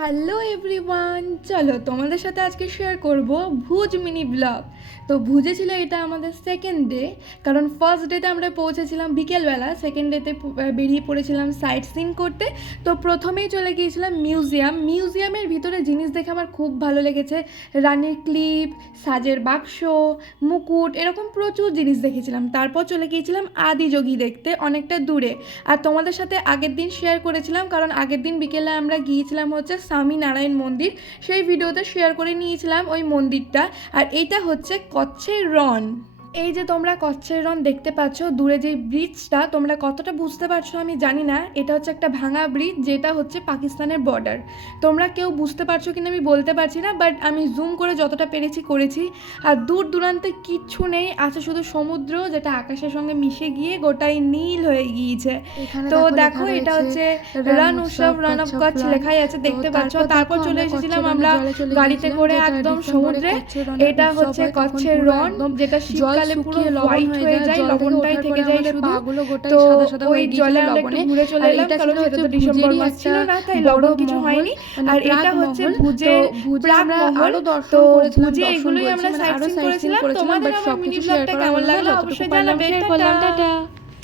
Hello everyone, চলো তোমাদের সাথে আজকে শেয়ার করব ভুজ মিনি ব্লগ। তো ভুজে ছিল এটা আমাদের সেকেন্ড ডে, কারণ ফার্স্ট ডেতে আমরা পৌঁছেছিলাম বিকেলবেলা, সেকেন্ড ডেতে বেরিয়ে পড়েছিলাম সাইট সিন করতে। তো প্রথমেই চলে গিয়েছিলাম মিউজিয়ামের ভিতরে জিনিস দেখে আমার খুব ভালো লেগেছে। রানীর ক্লিপ, সাজের বাক্স, মুকুট, এরকম প্রচুর জিনিস দেখেছিলাম। তারপর চলে গিয়েছিলাম আদিযোগী দেখতে, অনেকটা দূরে। আর তোমাদের সাথে আগের দিন শেয়ার করেছিলাম, কারণ আগের দিন বিকেলে আমরা গিয়েছিলাম হচ্ছে স্বামীনারায়ণ মন্দির, সেই ভিডিওতে শেয়ার করে নিয়েছিলাম ওই মন্দিরটা। আর এইটা হচ্ছে কচ্ছের রন। এই যে তোমরা কচ্ছের রন দেখতে পাচ্ছ দূরে, যেই ব্রিজটা, তোমরা কতটা বুঝতে পারছো আমি জানি না, এটা হচ্ছে একটা ভাঙা ব্রিজ, যেটা হচ্ছে পাকিস্তানের বর্ডার। তোমরা কেউ বুঝতে পারছো কিনা আমি বলতে পারছি না, বাট আমি জুম করে যতটা পেরেছি করেছি। আর দূর দূরান্তে কিচ্ছু নেই, আছে শুধু সমুদ্র, যেটা আকাশের সঙ্গে মিশে গিয়ে গোটাই নীল হয়ে গিয়েছে। তো দেখো, এটা হচ্ছে রান উৎসব, রান অফ কচ্ছ লেখাই আছে, দেখতে পাচ্ছ। তারপর চলে এসেছিলাম আমরা গাড়িতে করে একদম সমুদ্রে। এটা হচ্ছে কচ্ছের রন, যেটা শীতকালে পুরো হোয়াইট হয়ে যায়, লবণটাই থেকে যায় শুধু। তো ওই জলে আমরা একটু ঘুরে চলে এলাম, কারণ সেটা তো ডিসেম্বর মাস ছিল না, তাই লবণ কিছু হয়নি। আর এটা হচ্ছে ভুজের প্রাগ মহল। তো ভুজে এগুলোই আমরা সাইট সিন করেছিলাম। তোমাদের আমার মিনি ব্লগটা কেমন লাগলো অবশ্যই জানাবে। টাটা।